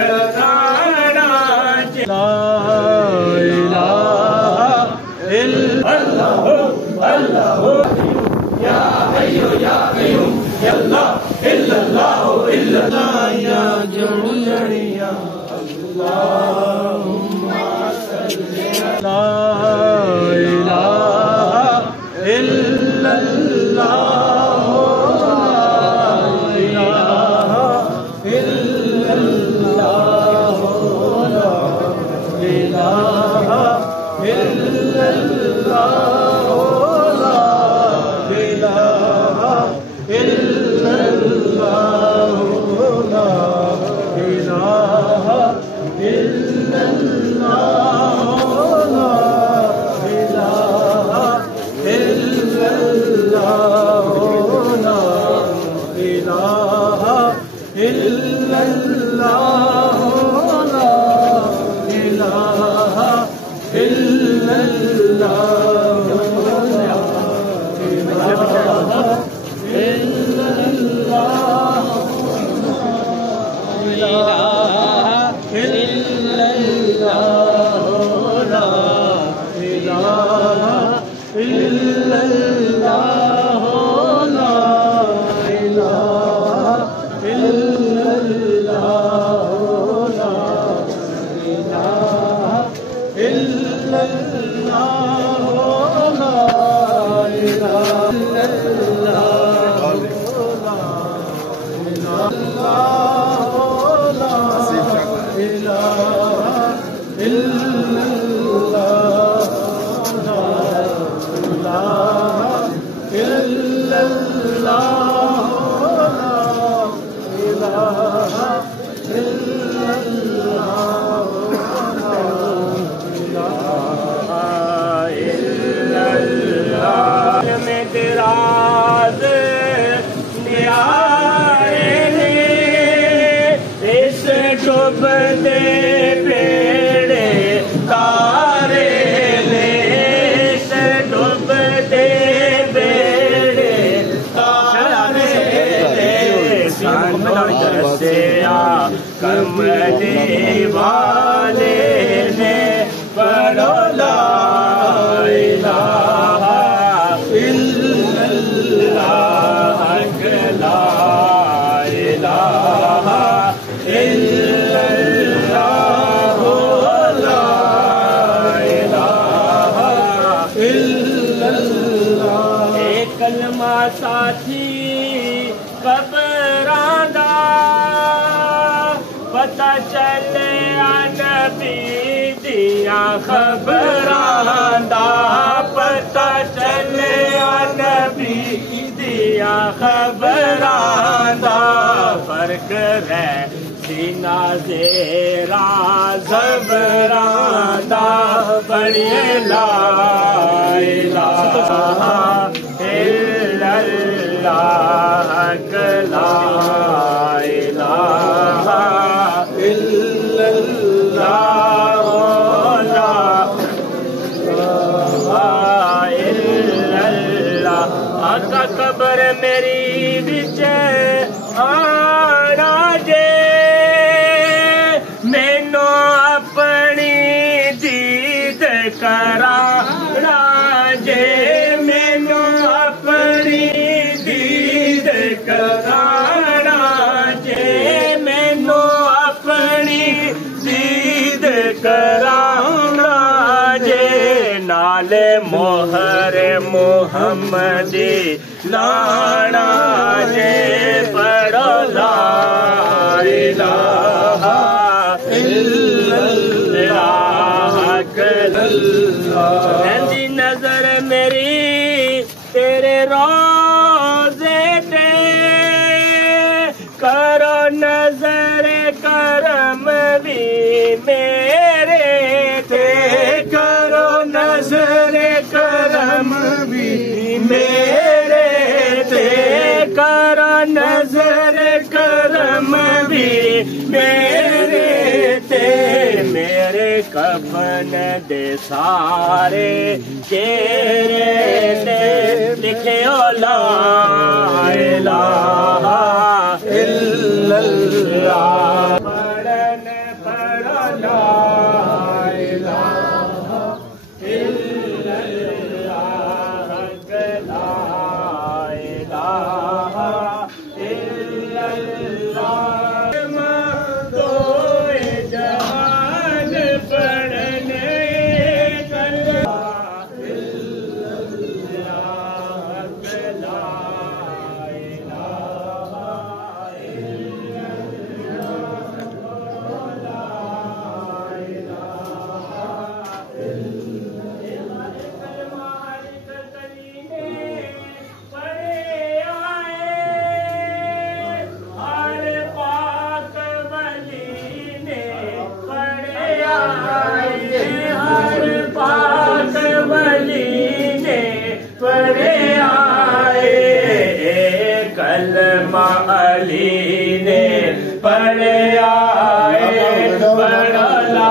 कराना ला इलाहा इल्लल्लाह अल्लाह या हय्यु या कय्यूम या अल्लाह इल्लल्लाह इल्लल्लाह या जड़िया अल्लाहुम्मा सल्ली ला इलाहा इल्लल्लाह कमली वाले ने पढ़ो ला इलाहा इल्लल्लाह ला इलाहा इल्लल्लाह ला इलाहा इल्लल्लाह एक कलमा साथी कबरांदा पता चले नबी दिया खबरां दा पता चले नबी दिया खबरां दा फर्क है सीना ज़ेरा ज़बरां दा पढ़िए ला इलाहा इल्लल्लाह ला इलाहा आका कबर मेरी विच आना जे मैनू अपनी दीद कराना जे मैनू अपनी दीद कराना जे मैनू अपनी दीद कराना जे नाले मोहर मुहम्मदी लाना जे पढ़ो ला इलाहा इल्लल्लाह रहंदी नजर मेरी तेरे रोज़े ते करो नजर करम भी मेरे ते करो नजर करम भी मेरे ते करो नजर करम भी मेरे ते मेरे कफन दे सारे चेहरे ते लिखे ला इलाहा इल्लल्लाह। बड़े आए बड़ा ला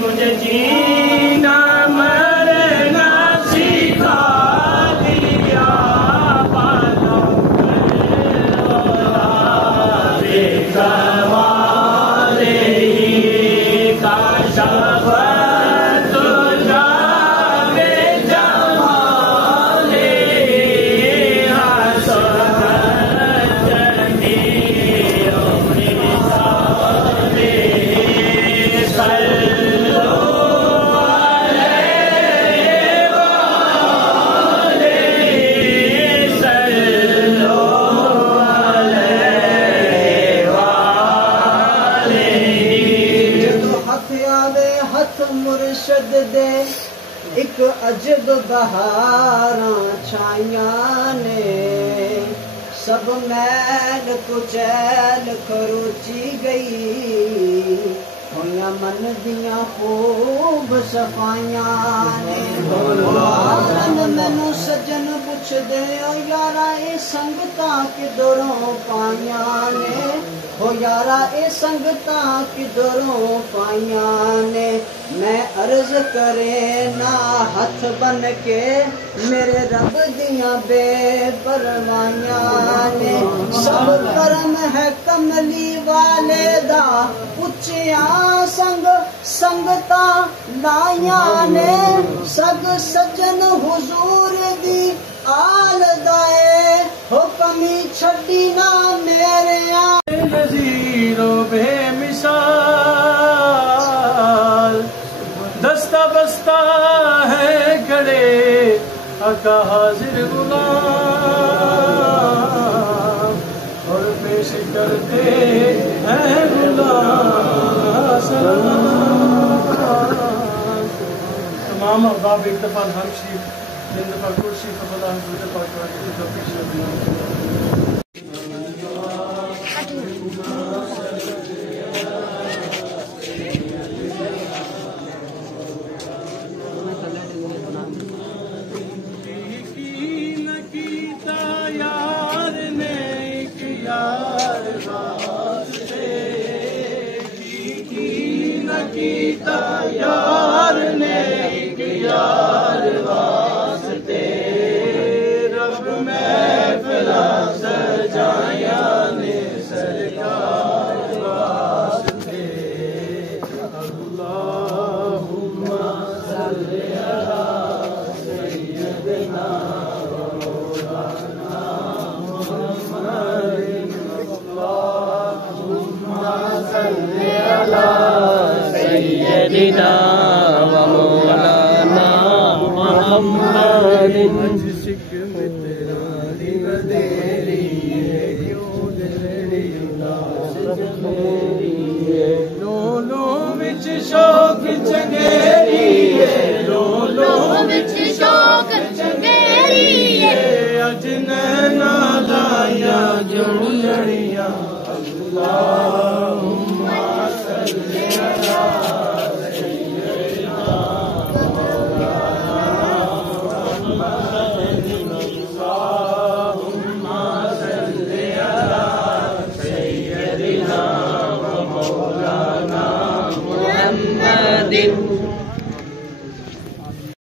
मुझे जीना एक अजब बहारां छाइयां ने, सब मैल कुचैल खरोची गई, होया मन दियां खूब सफाइयां ने। मैनू सज्जन पुछदे यारा ए संगतां किधरों पाइयां ने, हो यारा ए संगतां किधरों पाइयां ने। मैं अर्ज करे ना हथ बन के मेरे रब दियां बेपरवाइयां ने। सब कर्म है कमली वाले दा, उच्चिया संग संगता लाइया ने। सग सज्जन हुजूर दी आल दाए, हो कमी छड़ी ना मेरे नज़ीरो बेमिसाल, दस्ता बस्ता है खड़े आका हाजिर गुलाम, और पेश करते हैं गुलाम सलाम। तमाम अहबाब एक दफ़ा हर शरीफ, तीन दफ़ा कुर्सी फबला हजूर पाक की तौफीक से कीता यार ने एक यार वास्ते, रब महफिला सजाया ने सरकार वास्ते। अल्लाहुम्मा सल्ली अला सय्यदिना मौलाना मुहम्मद, अल्लाहुम्मा सल्ली अला सय्यदिना व मौलाना मुहम्मद। लोलो विच शौक चंगेरी है, लोलो विच शौक चंगेरी है, अज नैना लाया जुड़ियां। अल्लाहुम्मा सल्ली अला